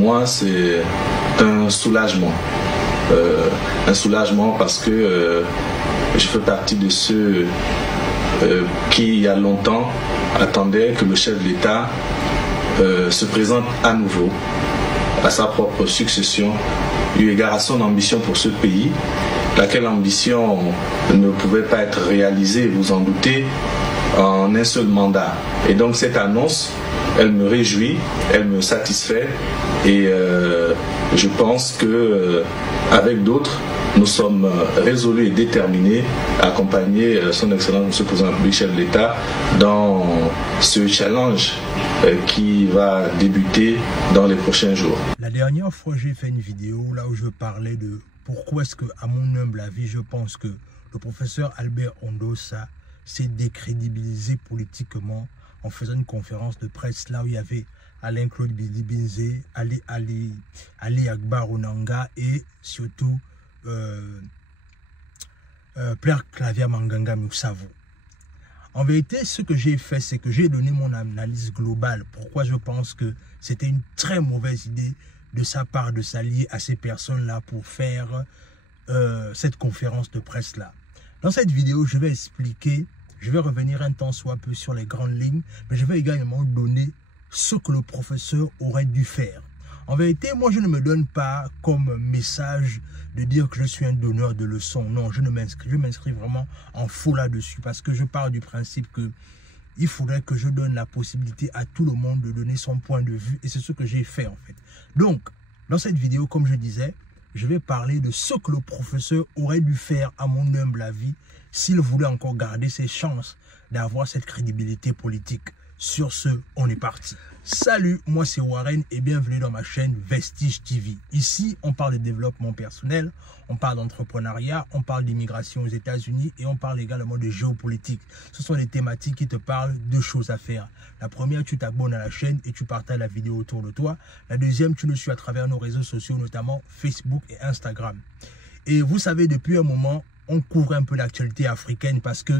moi, c'est un soulagement. Un soulagement parce que je fais partie de ceux qui, il y a longtemps, attendaient que le chef de l'État se présente à nouveau à sa propre succession, eu égard à son ambition pour ce pays, laquelle ambition ne pouvait pas être réalisée, vous en doutez, en un seul mandat. Et donc cette annonce, elle me réjouit, elle me satisfait, et je pense que avec d'autres, nous sommes résolus et déterminés à accompagner son Excellence M. le Président de la République, chef de l'État, dans ce challenge qui va débuter dans les prochains jours. La dernière fois, j'ai fait une vidéo là où je parlais de pourquoi est-ce que, à mon humble avis, je pense que le professeur Albert Ondossa s'est décrédibilisé politiquement en faisant une conférence de presse là où il y avait Alain-Claude Billy-Binzé, Ali Akbar Onanga et surtout Pierre Claver Manganga Moussavu. En vérité, ce que j'ai fait, c'est que j'ai donné mon analyse globale. Pourquoi je pense que c'était une très mauvaise idée de sa part de s'allier à ces personnes-là pour faire cette conférence de presse-là. Dans cette vidéo, je vais expliquer, je vais revenir un temps soit peu sur les grandes lignes, mais je vais également donner ce que le professeur aurait dû faire. En vérité, moi, je ne me donne pas comme message de dire que je suis un donneur de leçons. Non, je m'inscris vraiment en faux là-dessus parce que je pars du principe que il faudrait que je donne la possibilité à tout le monde de donner son point de vue et c'est ce que j'ai fait en fait. Donc, dans cette vidéo, comme je disais, je vais parler de ce que le professeur aurait dû faire à mon humble avis s'il voulait encore garder ses chances d'avoir cette crédibilité politique. Sur ce, on est parti. Salut, moi c'est Warren et bienvenue dans ma chaîne Vestige TV. Ici, on parle de développement personnel, on parle d'entrepreneuriat, on parle d'immigration aux États-Unis et on parle également de géopolitique. Ce sont des thématiques qui te parlent de choses à faire. La première, tu t'abonnes à la chaîne et tu partages la vidéo autour de toi. La deuxième, tu nous suis à travers nos réseaux sociaux, notamment Facebook et Instagram. Et vous savez, depuis un moment, on couvre un peu l'actualité africaine parce que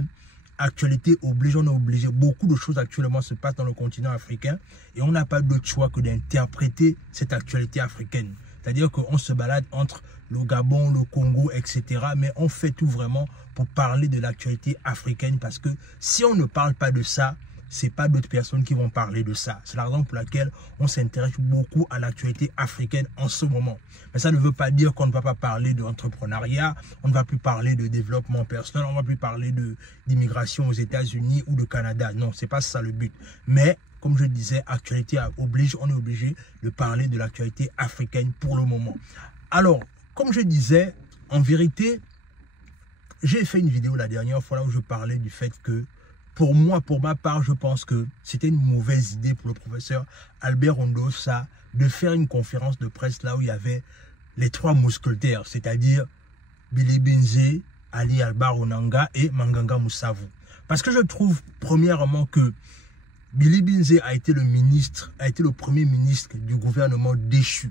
actualité oblige, on est obligé. Beaucoup de choses actuellement se passent dans le continent africain et on n'a pas d'autre choix que d'interpréter cette actualité africaine. C'est-à-dire qu'on se balade entre le Gabon, le Congo, etc. Mais on fait tout vraiment pour parler de l'actualité africaine parce que si on ne parle pas de ça, c'est pas d'autres personnes qui vont parler de ça. C'est la raison pour laquelle on s'intéresse beaucoup à l'actualité africaine en ce moment. Mais ça ne veut pas dire qu'on ne va pas parler d'entrepreneuriat, on ne va plus parler de développement personnel, on ne va plus parler d'immigration aux États-Unis ou de Canada. Non, c'est pas ça le but. Mais comme je disais, actualité oblige, on est obligé de parler de l'actualité africaine pour le moment. Alors, comme je disais, en vérité, j'ai fait une vidéo la dernière fois là où je parlais du fait que pour moi, pour ma part, je pense que c'était une mauvaise idée pour le professeur Albert Ondossa de faire une conférence de presse là où il y avait les trois mousquetaires, c'est-à-dire Billy-Binzé, Ali Akbar Onanga et Manganga Moussavu. Parce que je trouve premièrement que Billy-Binzé a été le premier ministre du gouvernement déchu.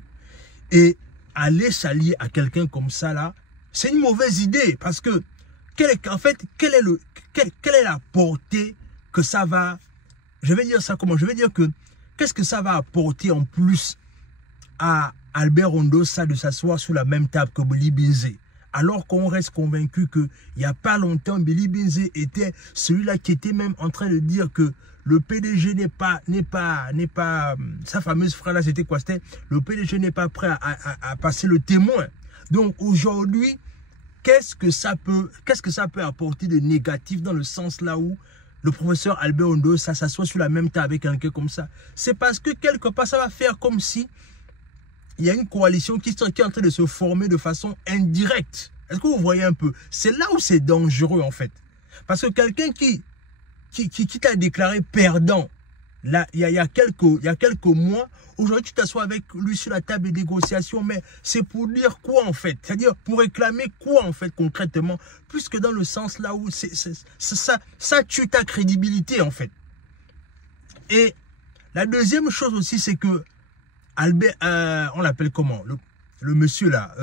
Et aller s'allier à quelqu'un comme ça là, c'est une mauvaise idée parce que quelle est la portée que ça va, je vais dire ça comment, je vais dire que qu'est-ce que ça va apporter en plus à Albert Ondossa de s'asseoir sur la même table que Billy-Binzé, alors qu'on reste convaincu qu'il n'y a pas longtemps, Billy-Binzé était celui-là qui était même en train de dire que le PDG n'est pas, sa fameuse phrase là, c'était quoi? C'était le PDG n'est pas prêt à passer le témoin. Donc aujourd'hui, qu'est-ce que ça peut apporter de négatif dans le sens là où le professeur Albert Ondossa s'assoit sur la même table avec quelqu'un comme ça? C'est parce que quelque part, ça va faire comme si il y a une coalition qui est en train de se former de façon indirecte. Est-ce que vous voyez un peu? C'est là où c'est dangereux en fait. Parce que quelqu'un qui t'a déclaré perdant, là, il y a quelques mois, aujourd'hui tu t'assois avec lui sur la table des négociations, mais c'est pour dire quoi en fait? C'est-à-dire pour réclamer quoi en fait concrètement? Puisque dans le sens là où ça tue ta crédibilité en fait. Et la deuxième chose aussi, c'est que Albert, on l'appelle comment? Le monsieur là,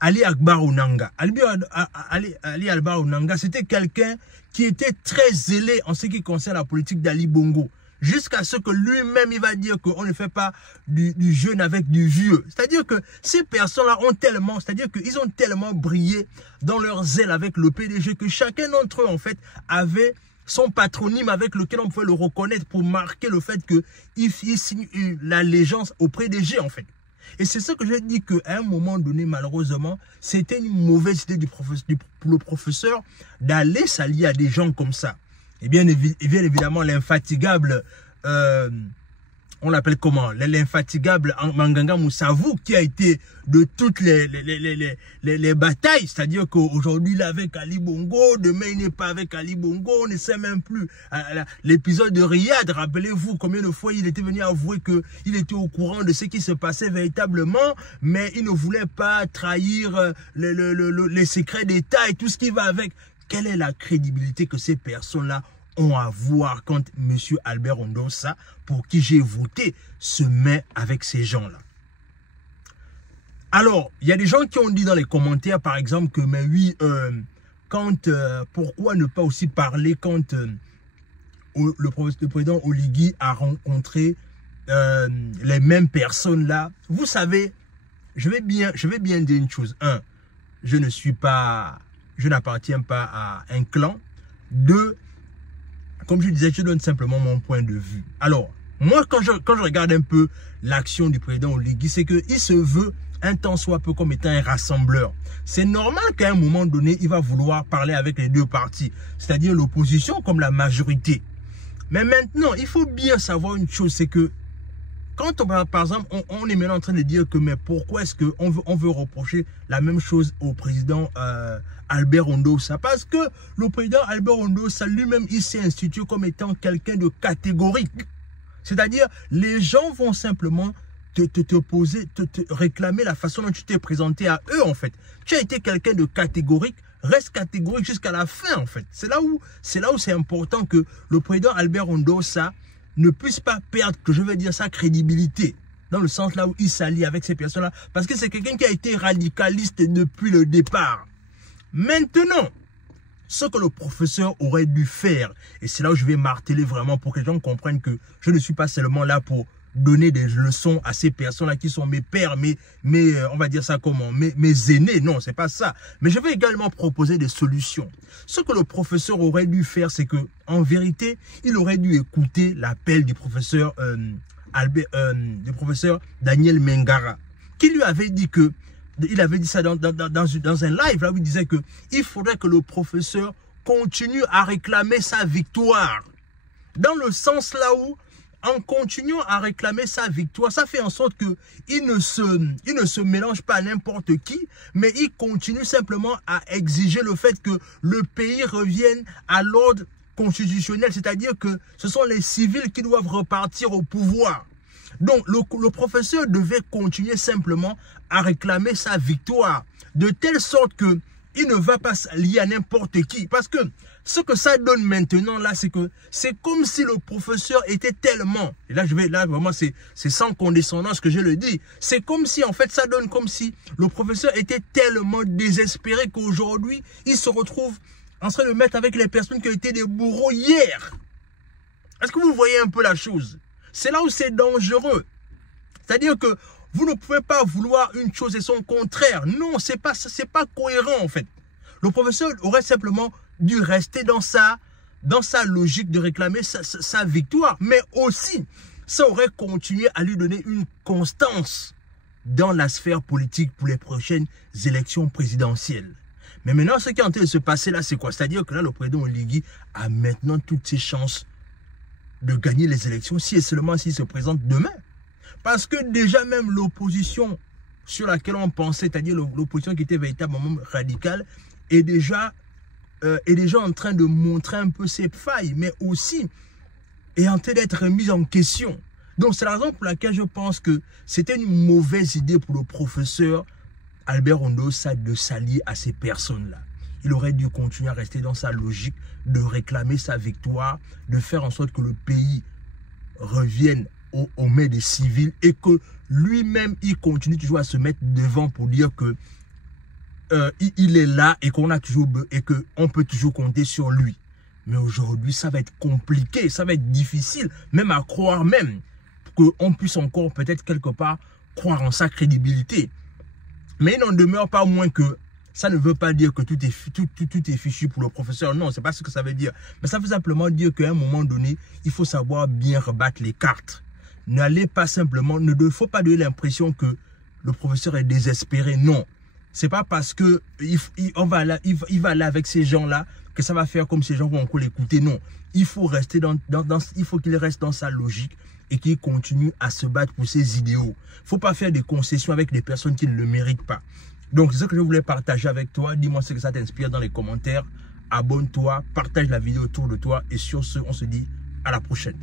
Ali Akbar Onanga. Ali Akbar Onanga, c'était quelqu'un qui était très zélé en ce qui concerne la politique d'Ali Bongo. jusqu'à ce que lui-même, il va dire qu'on ne fait pas du jeûne avec du vieux. C'est-à-dire que ces personnes-là ont tellement, c'est-à-dire qu'ils ont tellement brillé dans leur zèle avec le PDG que chacun d'entre eux, en fait, avait son patronyme avec lequel on pouvait le reconnaître pour marquer le fait qu'il signe l'allégeance au PDG, en fait. Et c'est ce que j'ai dit qu'à un moment donné, malheureusement, c'était une mauvaise idée pour le professeur d'aller s'allier à des gens comme ça. Et bien évidemment, l'infatigable, on l'appelle comment? L'infatigable Manganga Moussavou, qui a été de toutes les batailles. C'est-à-dire qu'aujourd'hui, il est avec Ali Bongo, demain, il n'est pas avec Ali Bongo, on ne sait même plus. L'épisode de Riyad, rappelez-vous combien de fois il était venu avouer qu'il était au courant de ce qui se passait véritablement, mais il ne voulait pas trahir les secrets d'État et tout ce qui va avec. Quelle est la crédibilité que ces personnes-là ont à voir quand M. Albert Ondossa, pour qui j'ai voté, se met avec ces gens-là? Alors, il y a des gens qui ont dit dans les commentaires, par exemple, que, mais oui, pourquoi ne pas aussi parler quand le président Oligui a rencontré les mêmes personnes-là? Vous savez, je vais bien dire une chose. Un, je n'appartiens pas à un clan. Deux, comme je disais, je donne simplement mon point de vue. Alors, moi, quand je regarde un peu l'action du président Oligui, c'est qu'il se veut un tant soit peu comme étant un rassembleur. C'est normal qu'à un moment donné, il va vouloir parler avec les deux partis, c'est-à-dire l'opposition comme la majorité. Mais maintenant, il faut bien savoir une chose, c'est que quand, par exemple, on est maintenant en train de dire que, mais pourquoi est-ce qu'on veut reprocher la même chose au président Albert Ondossa? Parce que le président Albert Ondossa lui-même, il s'est institué comme étant quelqu'un de catégorique. C'est-à-dire, les gens vont simplement te réclamer la façon dont tu t'es présenté à eux, en fait. Tu as été quelqu'un de catégorique, reste catégorique jusqu'à la fin, en fait. C'est là où c'est important que le président Albert Ondossa ne puisse pas perdre, que je veux dire, sa crédibilité, dans le sens là où il s'allie avec ces personnes-là, parce que c'est quelqu'un qui a été radicaliste depuis le départ. Maintenant, ce que le professeur aurait dû faire, et c'est là où je vais marteler vraiment pour que les gens comprennent que je ne suis pas seulement là pour donner des leçons à ces personnes-là qui sont mes pères, on va dire ça comment, mes aînés. Non, c'est pas ça. Mais je vais également proposer des solutions. Ce que le professeur aurait dû faire, c'est que, en vérité, il aurait dû écouter l'appel du professeur Daniel Mengara, qui lui avait dit que, il avait dit ça dans un live, là où il disait que il faudrait que le professeur continue à réclamer sa victoire. Dans le sens là où, en continuant à réclamer sa victoire, ça fait en sorte qu'il ne se mélange pas à n'importe qui, mais il continue simplement à exiger le fait que le pays revienne à l'ordre constitutionnel, c'est-à-dire que ce sont les civils qui doivent repartir au pouvoir. Donc, le professeur devait continuer simplement à réclamer sa victoire, de telle sorte que il ne va pas s'allier à n'importe qui. Parce que ce que ça donne maintenant, là, c'est que c'est comme si le professeur était tellement, et là vraiment, c'est sans condescendance que je le dis, c'est comme si, en fait, ça donne comme si le professeur était tellement désespéré qu'aujourd'hui, il se retrouve en train de mettre avec les personnes qui ont été des bourreaux hier. Est-ce que vous voyez un peu la chose? C'est là où c'est dangereux. C'est-à-dire que vous ne pouvez pas vouloir une chose et son contraire. Non, c'est pas cohérent en fait. Le professeur aurait simplement dû rester dans sa logique de réclamer sa victoire. Mais aussi, ça aurait continué à lui donner une constance dans la sphère politique pour les prochaines élections présidentielles. Mais maintenant, ce qui est en train de se passer là, c'est quoi? C'est-à-dire que là, le président Oligui a maintenant toutes ses chances de gagner les élections si et seulement s'il se présente demain. Parce que déjà même l'opposition sur laquelle on pensait, c'est-à-dire l'opposition qui était véritablement radicale, est déjà en train de montrer un peu ses failles, mais aussi est en train d'être remise en question. Donc c'est la raison pour laquelle je pense que c'était une mauvaise idée pour le professeur Albert Ondossa de s'allier à ces personnes-là. Il aurait dû continuer à rester dans sa logique de réclamer sa victoire, de faire en sorte que le pays revienne aux mains des civils et que lui-même, il continue toujours à se mettre devant pour dire que il est là et qu'on peut toujours compter sur lui. Mais aujourd'hui, ça va être compliqué, ça va être difficile, même à croire même qu'on puisse encore peut-être quelque part croire en sa crédibilité. Mais il n'en demeure pas moins que ça ne veut pas dire que tout est fichu pour le professeur. Non, c'est pas ce que ça veut dire. Mais ça veut simplement dire qu'à un moment donné, il faut savoir bien rebattre les cartes. N'allez pas simplement, ne faut pas donner l'impression que le professeur est désespéré. Non. C'est pas parce que il va aller avec ces gens-là que ça va faire comme ces gens vont encore l'écouter. Non. Il faut rester il faut qu'il reste dans sa logique et qu'il continue à se battre pour ses idéaux. Faut pas faire des concessions avec des personnes qui ne le méritent pas. Donc, c'est ce que je voulais partager avec toi. Dis-moi ce que ça t'inspire dans les commentaires. Abonne-toi, partage la vidéo autour de toi. Et sur ce, on se dit à la prochaine.